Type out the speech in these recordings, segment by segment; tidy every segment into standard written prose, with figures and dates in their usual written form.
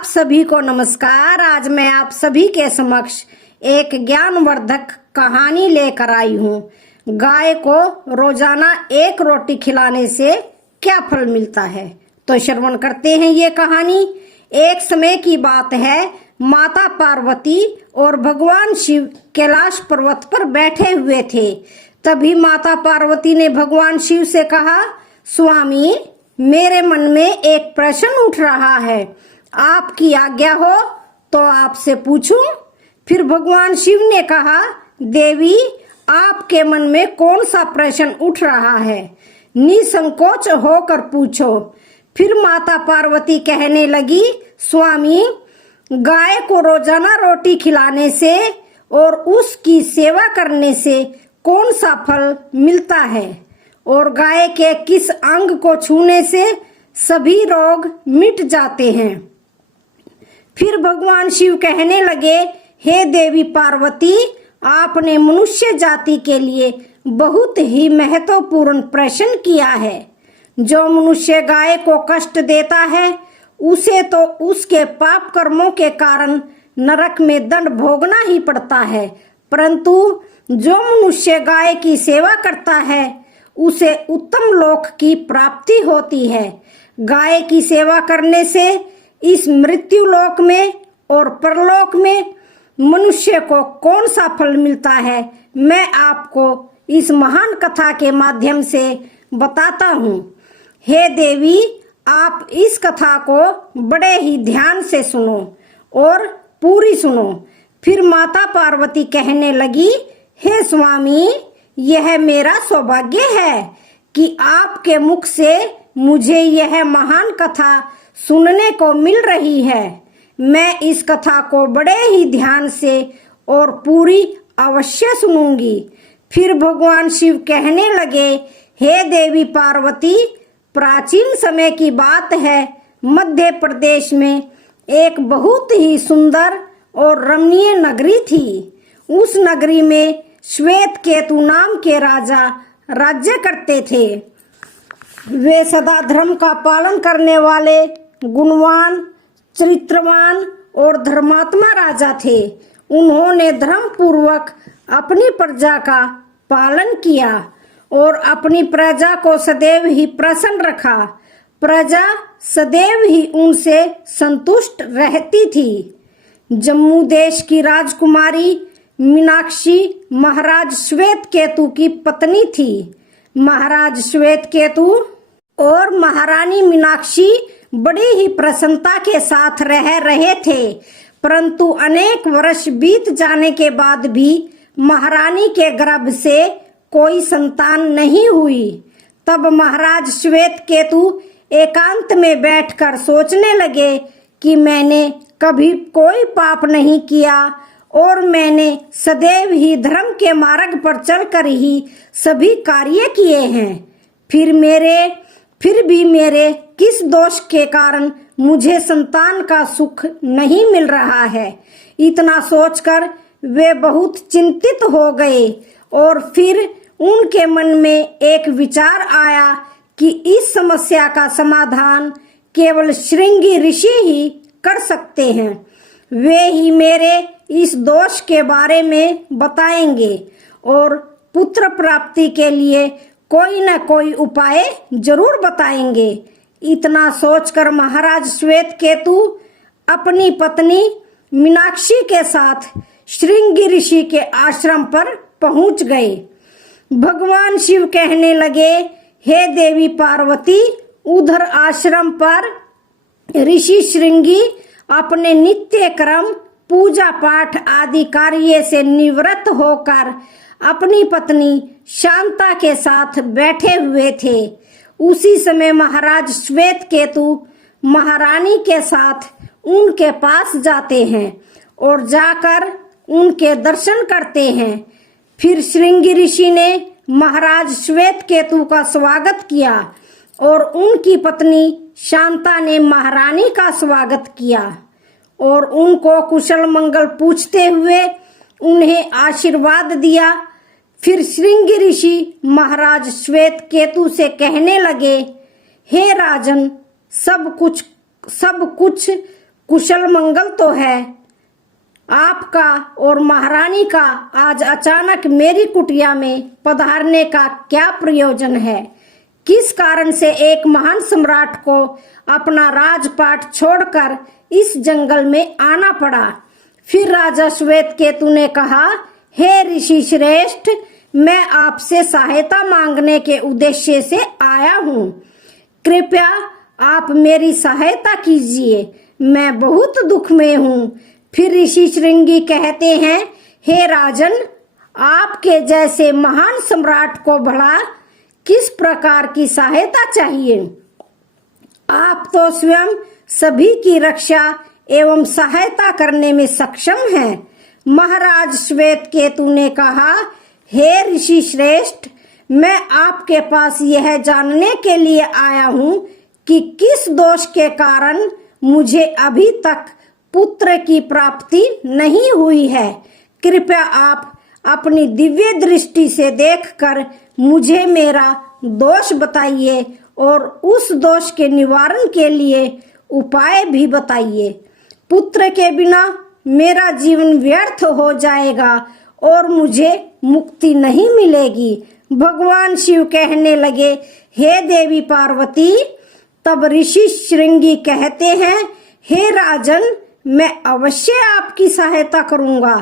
आप सभी को नमस्कार। आज मैं आप सभी के समक्ष एक ज्ञानवर्धक कहानी लेकर आई हूँ। गाय को रोजाना एक रोटी खिलाने से क्या फल मिलता है, तो श्रवण करते हैं ये कहानी। एक समय की बात है, माता पार्वती और भगवान शिव कैलाश पर्वत पर बैठे हुए थे। तभी माता पार्वती ने भगवान शिव से कहा, स्वामी, मेरे मन में एक प्रश्न उठ रहा है, आपकी आज्ञा हो तो आपसे पूछूं। फिर भगवान शिव ने कहा, देवी, आपके मन में कौन सा प्रश्न उठ रहा है, निसंकोच होकर पूछो। फिर माता पार्वती कहने लगी, स्वामी, गाय को रोजाना रोटी खिलाने से और उसकी सेवा करने से कौन सा फल मिलता है, और गाय के किस अंग को छूने से सभी रोग मिट जाते हैं। फिर भगवान शिव कहने लगे, हे देवी पार्वती, आपने मनुष्य जाति के लिए बहुत ही महत्वपूर्ण प्रश्न किया है। जो मनुष्य गाय को कष्ट देता है, उसे तो उसके पाप कर्मों के कारण नरक में दंड भोगना ही पड़ता है, परंतु जो मनुष्य गाय की सेवा करता है, उसे उत्तम लोक की प्राप्ति होती है। गाय की सेवा करने से इस मृत्यु लोक में और परलोक में मनुष्य को कौन सा फल मिलता है, मैं आपको इस महान कथा के माध्यम से बताता हूँ। हे देवी, आप इस कथा को बड़े ही ध्यान से सुनो और पूरी सुनो। फिर माता पार्वती कहने लगी, हे स्वामी, यह मेरा सौभाग्य है कि आपके मुख से मुझे यह महान कथा सुनने को मिल रही है। मैं इस कथा को बड़े ही ध्यान से और पूरी अवश्य सुनूंगी। फिर भगवान शिव कहने लगे, हे देवी पार्वती, प्राचीन समय की बात है, मध्य प्रदेश में एक बहुत ही सुंदर और रमणीय नगरी थी। उस नगरी में श्वेत केतु नाम के राजा राज्य करते थे। वे सदा धर्म का पालन करने वाले गुणवान, चरित्रवान और धर्मात्मा राजा थे। उन्होंने धर्म पूर्वक अपनी प्रजा का पालन किया और अपनी प्रजा को सदैव ही प्रसन्न रखा। प्रजा सदैव ही उनसे संतुष्ट रहती थी। जम्मू देश की राजकुमारी मीनाक्षी महाराज श्वेत केतु की पत्नी थी। महाराज श्वेत केतु और महारानी मीनाक्षी बड़ी ही प्रसन्नता के साथ रह रहे थे, परंतु अनेक वर्ष बीत जाने के बाद भी महारानी के गर्भ से कोई संतान नहीं हुई। तब महाराज श्वेत केतु एकांत में बैठकर सोचने लगे कि मैंने कभी कोई पाप नहीं किया और मैंने सदैव ही धर्म के मार्ग पर चलकर ही सभी कार्य किए हैं। फिर भी मेरे किस दोष के कारण मुझे संतान का सुख नहीं मिल रहा है। इतना सोचकर वे बहुत चिंतित हो गए और फिर उनके मन में एक विचार आया कि इस समस्या का समाधान केवल श्रृंगी ऋषि ही कर सकते हैं। वे ही मेरे इस दोष के बारे में बताएंगे और पुत्र प्राप्ति के लिए कोई न कोई उपाय जरूर बताएंगे। इतना सोचकर महाराज श्वेत केतु अपनी पत्नी मीनाक्षी के साथ श्रृंगी ऋषि के आश्रम पर पहुंच गए। भगवान शिव कहने लगे, हे देवी पार्वती, उधर आश्रम पर ऋषि श्रृंगी अपने नित्य क्रम पूजा पाठ आदि कार्य से निवृत्त होकर अपनी पत्नी शांता के साथ बैठे हुए थे। उसी समय महाराज श्वेत केतु महारानी के साथ उनके पास जाते हैं और जाकर उनके दर्शन करते हैं। फिर श्रृंगी ऋषि ने महाराज श्वेत केतु का स्वागत किया और उनकी पत्नी शांता ने महारानी का स्वागत किया और उनको कुशल मंगल पूछते हुए उन्हें आशीर्वाद दिया। फिर श्रृंगी ऋषि महाराज श्वेत केतु से कहने लगे, हे राजन, सब कुछ कुशल मंगल तो है। आपका और महारानी का आज अचानक मेरी कुटिया में पधारने का क्या प्रयोजन है? किस कारण से एक महान सम्राट को अपना राजपाट छोड़कर इस जंगल में आना पड़ा? फिर राजा श्वेतकेतु ने कहा, हे ऋषि श्रेष्ठ, मैं आपसे सहायता मांगने के उद्देश्य से आया हूँ। कृपया आप मेरी सहायता कीजिए, मैं बहुत दुख में हूँ। फिर ऋषि श्रृंगी कहते हैं, हे राजन, आपके जैसे महान सम्राट को भला किस प्रकार की सहायता चाहिए? आप तो स्वयं सभी की रक्षा एवं सहायता करने में सक्षम हैं। महाराज श्वेतकेतु ने कहा, हे ऋषि श्रेष्ठ, मैं आपके पास यह जानने के लिए आया हूँ कि किस दोष के कारण मुझे अभी तक पुत्र की प्राप्ति नहीं हुई है। कृपया आप अपनी दिव्य दृष्टि से देखकर मुझे मेरा दोष बताइए और उस दोष के निवारण के लिए उपाय भी बताइए। पुत्र के बिना मेरा जीवन व्यर्थ हो जाएगा और मुझे मुक्ति नहीं मिलेगी। भगवान शिव कहने लगे, हे देवी पार्वती। तब ऋषि श्रृंगी कहते हैं, हे राजन, मैं अवश्य आपकी सहायता करूंगा।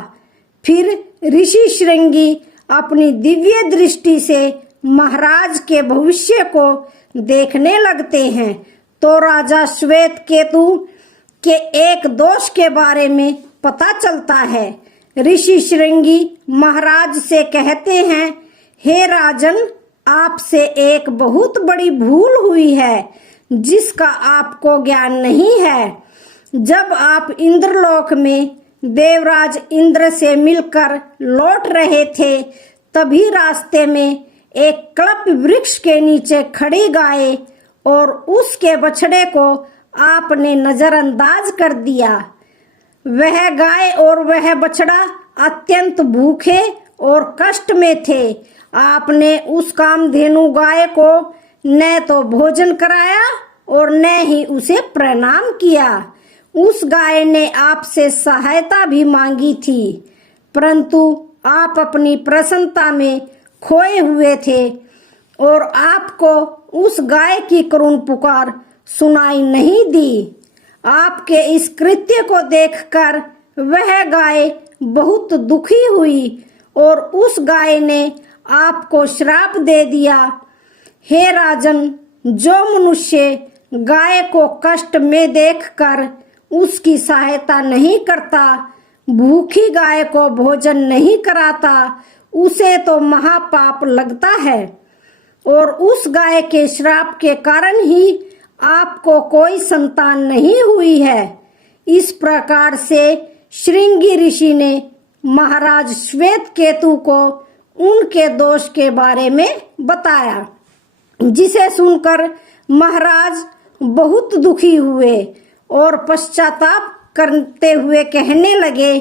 फिर ऋषि श्रृंगी अपनी दिव्य दृष्टि से महाराज के भविष्य को देखने लगते हैं तो राजा श्वेतकेतु के एक दोष के बारे में पता चलता है। ऋषि श्रृंगी महाराज से कहते हैं, हे राजन, आपसे एक बहुत बड़ी भूल हुई है जिसका आपको ज्ञान नहीं है। जब आप इंद्रलोक में देवराज इंद्र से मिलकर लौट रहे थे, तभी रास्ते में एक कल्प वृक्ष के नीचे खड़ी गाय और उसके बछड़े को आपने नजरअंदाज कर दिया। वह गाय और वह बछड़ा अत्यंत भूखे और कष्ट में थे। आपने उस कामधेनु गाय को न तो भोजन कराया और न ही उसे प्रणाम किया। उस गाय ने आपसे सहायता भी मांगी थी, परंतु आप अपनी प्रसन्नता में खोए हुए थे और आपको उस गाय की करुण पुकार सुनाई नहीं दी। आपके इस कृत्य को देखकर वह गाय बहुत दुखी हुई और उस गाय ने आपको श्राप दे दिया। हे राजन, जो मनुष्य गाय को कष्ट में देखकर उसकी सहायता नहीं करता, भूखी गाय को भोजन नहीं कराता, उसे तो महापाप लगता है और उस गाय के श्राप के कारण ही आपको कोई संतान नहीं हुई है। इस प्रकार से श्रृंगी ऋषि ने महाराज श्वेतकेतु को उनके दोष के बारे में बताया, जिसे सुनकर महाराज बहुत दुखी हुए और पश्चाताप करते हुए कहने लगे,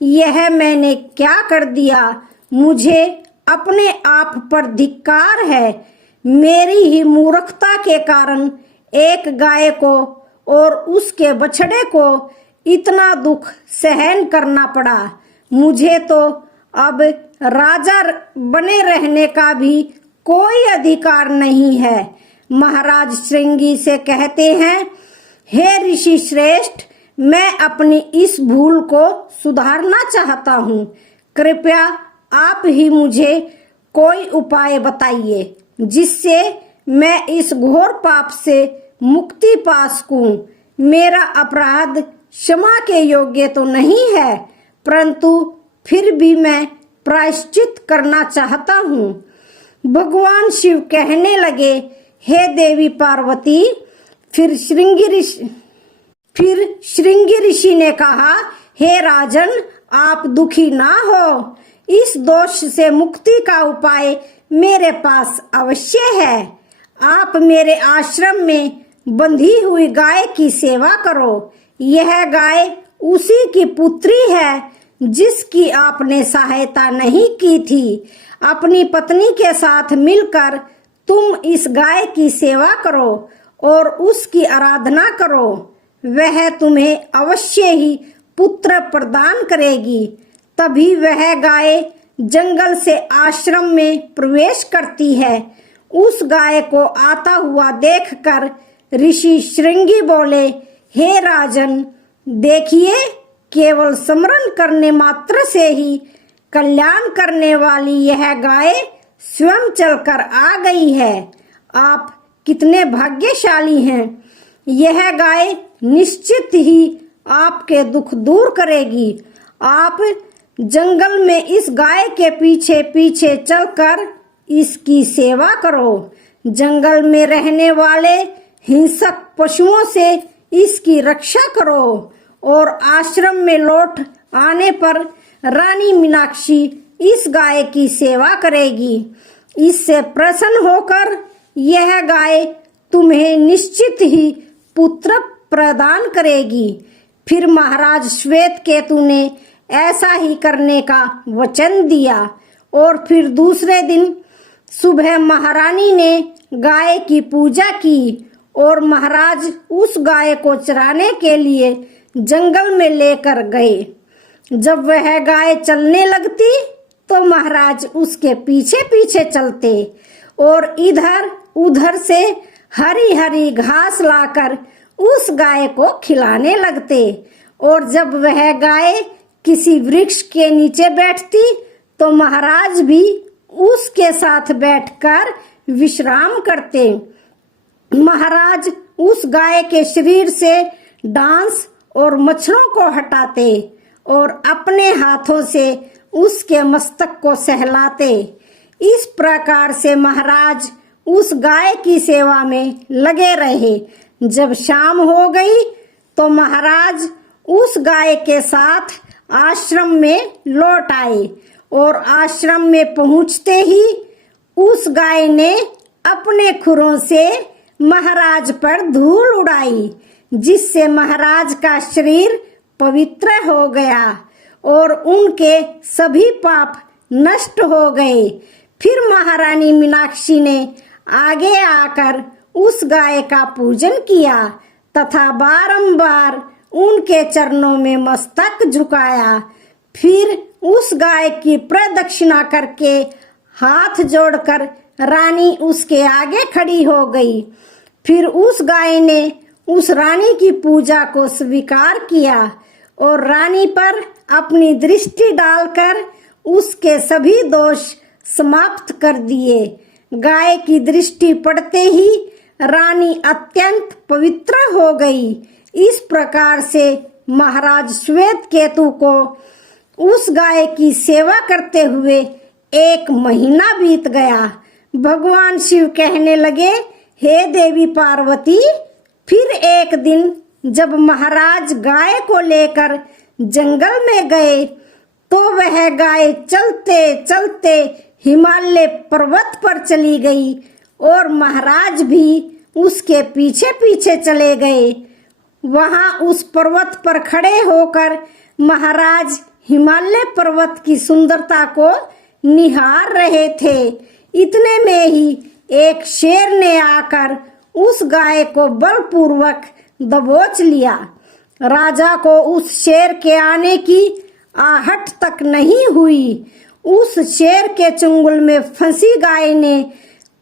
यह मैंने क्या कर दिया? मुझे अपने आप पर धिक्कार है। मेरी ही मूर्खता के कारण एक गाय को और उसके बछड़े को इतना दुख सहन करना पड़ा। मुझे तो अब राजा बने रहने का भी कोई अधिकार नहीं है। महाराज श्रृंगी से कहते हैं, हे ऋषि श्रेष्ठ, मैं अपनी इस भूल को सुधारना चाहता हूँ। कृपया आप ही मुझे कोई उपाय बताइए जिससे मैं इस घोर पाप से मुक्ति पा सकूं। मेरा अपराध क्षमा के योग्य तो नहीं है, परंतु फिर भी मैं प्रायश्चित करना चाहता हूँ। भगवान शिव कहने लगे, हे देवी पार्वती। फिर श्रृंगी ऋषि ने कहा, हे राजन, आप दुखी ना हो। इस दोष से मुक्ति का उपाय मेरे पास अवश्य है। आप मेरे आश्रम में बंधी हुई गाय की सेवा करो। यह गाय उसी की पुत्री है जिसकी आपने सहायता नहीं की थी। अपनी पत्नी के साथ मिलकर तुम इस गाय की सेवा करो और उसकी आराधना करो। वह तुम्हें अवश्य ही पुत्र प्रदान करेगी। तभी वह गाय जंगल से आश्रम में प्रवेश करती है। उस गाय को आता हुआ देखकर ऋषि श्रृंगी बोले, हे राजन, देखिए, केवल स्मरण करने मात्र से ही कल्याण करने वाली यह गाय स्वयं चलकर आ गई है। आप कितने भाग्यशाली हैं। यह गाय निश्चित ही आपके दुख दूर करेगी। आप जंगल में इस गाय के पीछे पीछे चलकर इसकी सेवा करो। जंगल में रहने वाले हिंसक पशुओं से इसकी रक्षा करो और आश्रम में लौट आने पर रानी मीनाक्षी इस गाय की सेवा करेगी। इससे प्रसन्न होकर यह गाय तुम्हें निश्चित ही पुत्र प्रदान करेगी। फिर महाराज श्वेत केतु ने ऐसा ही करने का वचन दिया और फिर दूसरे दिन सुबह महारानी ने गाय की पूजा की और महाराज उस गाय को चराने के लिए जंगल में लेकर गए। जब वह गाय चलने लगती तो महाराज उसके पीछे पीछे चलते और इधर उधर से हरी हरी घास लाकर उस गाय को खिलाने लगते। और जब वह गाय किसी वृक्ष के नीचे बैठती तो महाराज भी उसके साथ बैठकर विश्राम करते। महाराज उस गाय के शरीर से डांस और मच्छरों को हटाते और अपने हाथों से उसके मस्तक को सहलाते। इस प्रकार से महाराज उस गाय की सेवा में लगे रहे। जब शाम हो गई तो महाराज उस गाय के साथ आश्रम में लौट आए और आश्रम में पहुंचते ही उस गाय ने अपने खुरों से महाराज पर धूल उड़ाई, जिससे महाराज का शरीर पवित्र हो गया और उनके सभी पाप नष्ट हो गए। फिर महारानी मीनाक्षी ने आगे आकर उस गाय का पूजन किया तथा बारंबार उनके चरणों में मस्तक झुकाया। फिर उस गाय की प्रदक्षिणा करके हाथ जोड़कर रानी उसके आगे खड़ी हो गई। फिर उस गाय ने उस रानी की पूजा को स्वीकार किया और रानी पर अपनी दृष्टि डालकर उसके सभी दोष समाप्त कर दिए। गाय की दृष्टि पड़ते ही रानी अत्यंत पवित्र हो गई। इस प्रकार से महाराज श्वेत केतु को उस गाय की सेवा करते हुए 1 महीना बीत गया। भगवान शिव कहने लगे, हे देवी पार्वती, फिर एक दिन जब महाराज गाय को लेकर जंगल में गए तो वह गाय चलते चलते हिमालय पर्वत पर चली गई और महाराज भी उसके पीछे पीछे चले गए। वहां उस पर्वत पर खड़े होकर महाराज हिमालय पर्वत की सुंदरता को निहार रहे थे। इतने में ही एक शेर ने आकर उस गाय को बलपूर्वक दबोच लिया। राजा को उस शेर के आने की आहट तक नहीं हुई। उस शेर के चंगुल में फंसी गाय ने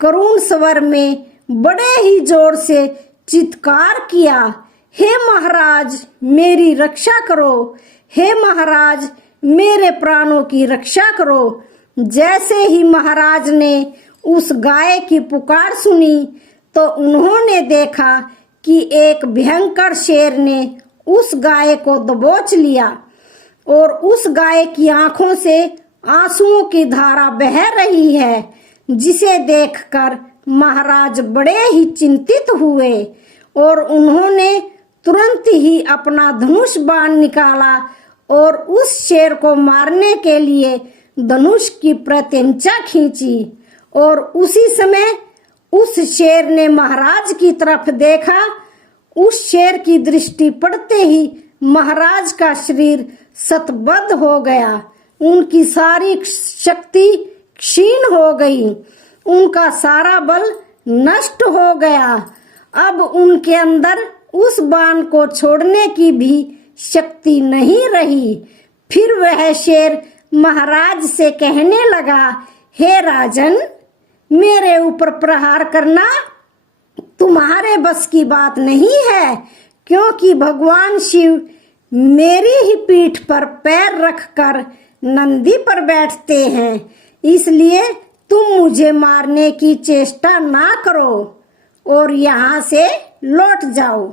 करुण स्वर में बड़े ही जोर से चित्कार किया, हे महाराज, मेरी रक्षा करो, हे महाराज, मेरे प्राणों की रक्षा करो। जैसे ही महाराज ने उस गाय की पुकार सुनी तो उन्होंने देखा कि एक भयंकर शेर ने उस गाय को दबोच लिया और उस गाय की आंखों से आंसुओं की धारा बह रही है, जिसे देखकर महाराज बड़े ही चिंतित हुए और उन्होंने तुरंत ही अपना धनुष बाण निकाला और उस शेर को मारने के लिए धनुष की प्रत्यंचा खींची। और उसी समय उस शेर ने महाराज की तरफ देखा। उस शेर की दृष्टि पड़ते ही महाराज का शरीर शतबद्ध हो गया। उनकी सारी शक्ति क्षीण हो गई, उनका सारा बल नष्ट हो गया। अब उनके अंदर उस बाण को छोड़ने की भी शक्ति नहीं रही। फिर वह शेर महाराज से कहने लगा, हे राजन, मेरे ऊपर प्रहार करना तुम्हारे बस की बात नहीं है, क्योंकि भगवान शिव मेरी ही पीठ पर पैर रखकर नंदी पर बैठते हैं, इसलिए तुम मुझे मारने की चेष्टा ना करो और यहाँ से लौट जाओ।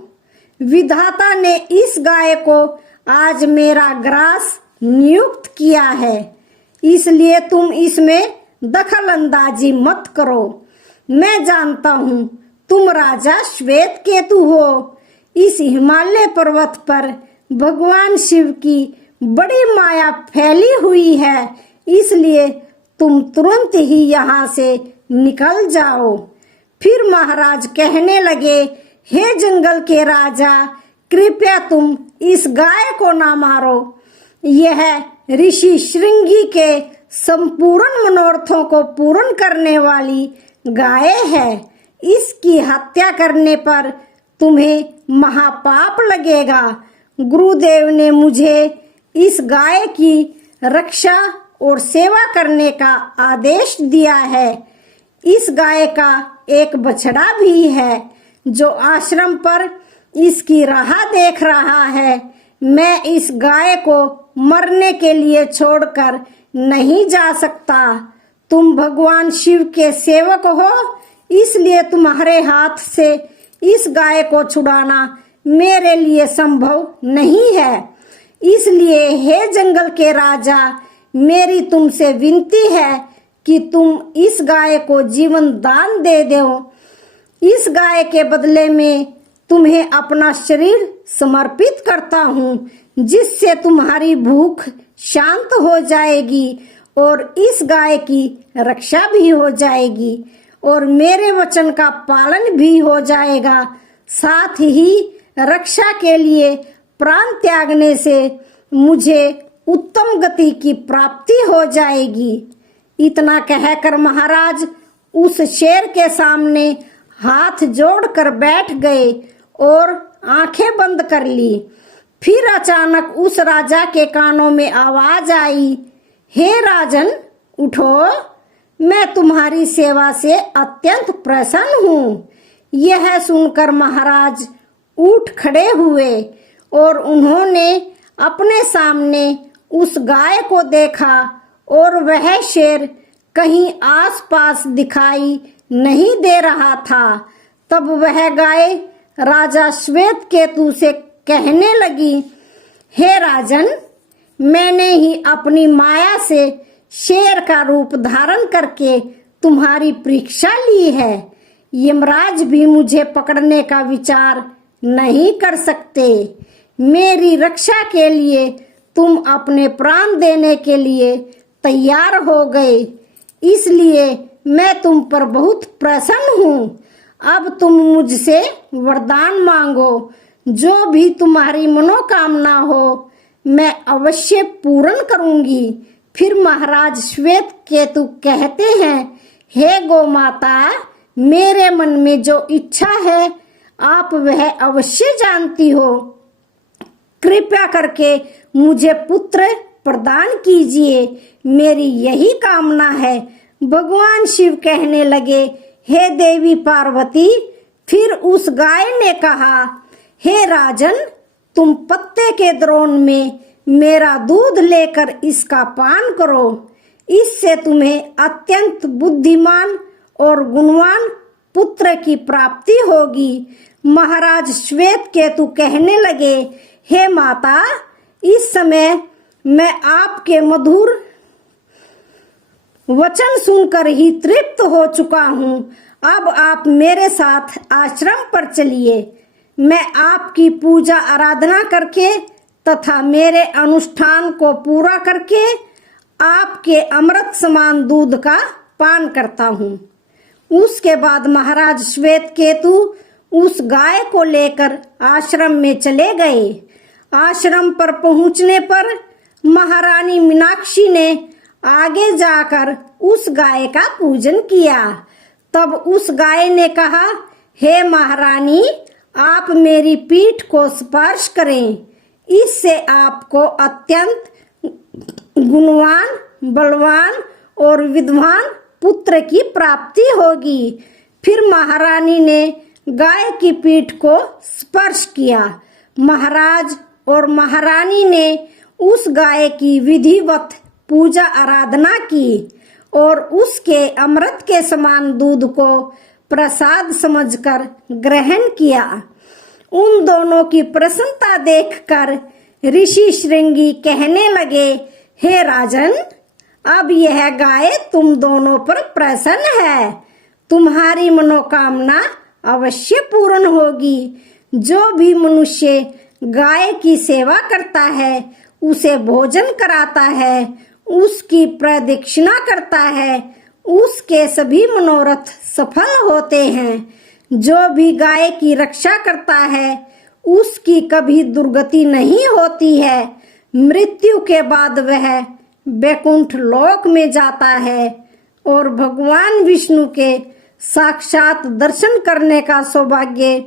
विधाता ने इस गाय को आज मेरा ग्रास नियुक्त किया है, इसलिए तुम इसमें दखल अंदाजी मत करो। मैं जानता हूँ तुम राजा श्वेत केतु हो। इस हिमालय पर्वत पर भगवान शिव की बड़ी माया फैली हुई है, इसलिए तुम तुरंत ही यहाँ से निकल जाओ। फिर महाराज कहने लगे, हे जंगल के राजा, कृपया तुम इस गाय को ना मारो। यह ऋषि श्रृंगी के संपूर्ण मनोरथों को पूर्ण करने वाली गाय है। इसकी हत्या करने पर तुम्हें महापाप लगेगा। गुरुदेव ने मुझे इस गाय की रक्षा और सेवा करने का आदेश दिया है। इस गाय का एक बछड़ा भी है जो आश्रम पर इसकी राह देख रहा है। मैं इस गाय को मरने के लिए छोड़कर नहीं जा सकता। तुम भगवान शिव के सेवक हो, इसलिए तुम्हारे हाथ से इस गाय को छुड़ाना मेरे लिए संभव नहीं है। इसलिए हे जंगल के राजा, मेरी तुमसे विनती है कि तुम इस गाय को जीवन दान दे दो। इस गाय के बदले में तुम्हें अपना शरीर समर्पित करता हूँ, जिससे तुम्हारी भूख शांत हो जाएगी और इस गाय की रक्षा भी हो जाएगी और मेरे वचन का पालन भी हो जाएगा। साथ ही रक्षा के लिए प्राण त्यागने से मुझे उत्तम गति की प्राप्ति हो जाएगी। इतना कहकर महाराज उस शेर के सामने हाथ जोड़कर बैठ गए और आंखें बंद कर ली। फिर अचानक उस राजा के कानों में आवाज आई, हे राजन, उठो, मैं तुम्हारी सेवा से अत्यंत प्रसन्न हूँ। यह सुनकर महाराज उठ खड़े हुए और उन्होंने अपने सामने उस गाय को देखा और वह शेर कहीं आसपास दिखाई नहीं दे रहा था। तब वह गाय राजा श्वेत केतु से कहने लगी, हे राजन, मैंने ही अपनी माया से शेर का रूप धारण करके तुम्हारी परीक्षा ली है। यमराज भी मुझे पकड़ने का विचार नहीं कर सकते। मेरी रक्षा के लिए तुम अपने प्राण देने के लिए तैयार हो गए, इसलिए मैं तुम पर बहुत प्रसन्न हूँ। अब तुम मुझसे वरदान मांगो, जो भी तुम्हारी मनोकामना हो मैं अवश्य पूर्ण करूंगी। फिर महाराज श्वेत केतु कहते हैं, हे गौ माता, मेरे मन में जो इच्छा है आप वह अवश्य जानती हो। कृपया करके मुझे पुत्र प्रदान कीजिए, मेरी यही कामना है। भगवान शिव कहने लगे, हे देवी पार्वती। फिर उस गाय ने कहा, हे राजन, तुम पत्ते के द्रोण में मेरा दूध लेकर इसका पान करो। इससे तुम्हें अत्यंत बुद्धिमान और गुणवान पुत्र की प्राप्ति होगी। महाराज श्वेत केतु कहने लगे, हे माता, इस समय मैं आपके मधुर वचन सुनकर ही तृप्त हो चुका हूँ। अब आप मेरे साथ आश्रम पर चलिए। मैं आपकी पूजा आराधना करके तथा मेरे अनुष्ठान को पूरा करके आपके अमृत समान दूध का पान करता हूँ। उसके बाद महाराज श्वेत केतु उस गाय को लेकर आश्रम में चले गए। आश्रम पर पहुंचने पर महारानी मीनाक्षी ने आगे जाकर उस गाय का पूजन किया। तब उस गाय ने कहा, हे महारानी, आप मेरी पीठ को स्पर्श करें, इससे आपको अत्यंत गुणवान, बलवान और विद्वान पुत्र की प्राप्ति होगी। फिर महारानी ने गाय की पीठ को स्पर्श किया। महाराज और महारानी ने उस गाय की विधिवत पूजा आराधना की और उसके अमृत के समान दूध को प्रसाद समझकर ग्रहण किया। उन दोनों की प्रसन्नता देखकर ऋषि श्रृंगी कहने लगे, हे राजन, अब यह गाय तुम दोनों पर प्रसन्न है। तुम्हारी मनोकामना अवश्य पूर्ण होगी। जो भी मनुष्य गाय की सेवा करता है, उसे भोजन कराता है, उसकी प्रदक्षिणा करता है, उसके सभी मनोरथ सफल होते हैं। जो भी गाय की रक्षा करता है, उसकी कभी दुर्गति नहीं होती है। मृत्यु के बाद वह वैकुंठ लोक में जाता है और भगवान विष्णु के साक्षात दर्शन करने का सौभाग्य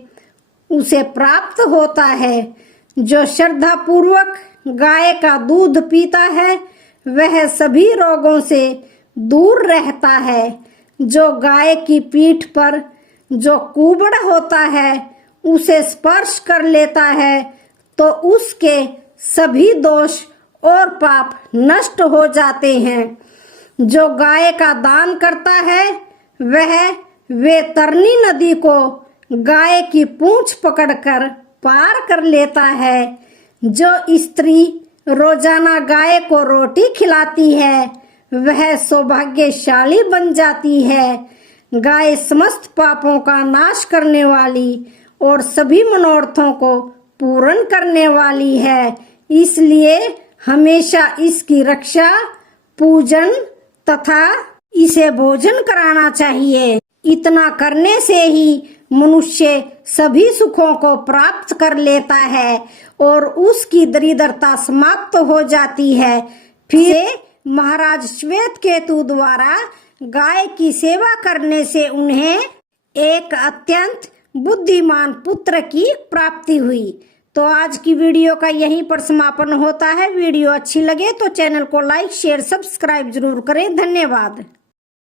उसे प्राप्त होता है। जो श्रद्धा पूर्वक गाय का दूध पीता है, वह सभी रोगों से दूर रहता है। जो गाय की पीठ पर जो कुबड़ होता है, उसे स्पर्श कर लेता है, तो उसके सभी दोष और पाप नष्ट हो जाते हैं। जो गाय का दान करता है, वह वैतरणी नदी को गाय की पूंछ पकड़कर पार कर लेता है। जो स्त्री रोजाना गाय को रोटी खिलाती है, वह सौभाग्यशाली बन जाती है। गाय समस्त पापों का नाश करने वाली और सभी मनोरथों को पूर्ण करने वाली है। इसलिए हमेशा इसकी रक्षा, पूजन तथा इसे भोजन कराना चाहिए। इतना करने से ही मनुष्य सभी सुखों को प्राप्त कर लेता है और उसकी दरिद्रता समाप्त हो जाती है। फिर महाराज श्वेत केतु द्वारा गाय की सेवा करने से उन्हें एक अत्यंत बुद्धिमान पुत्र की प्राप्ति हुई। तो आज की वीडियो का यहीं पर समापन होता है। वीडियो अच्छी लगे तो चैनल को लाइक, शेयर, सब्सक्राइब जरूर करें। धन्यवाद।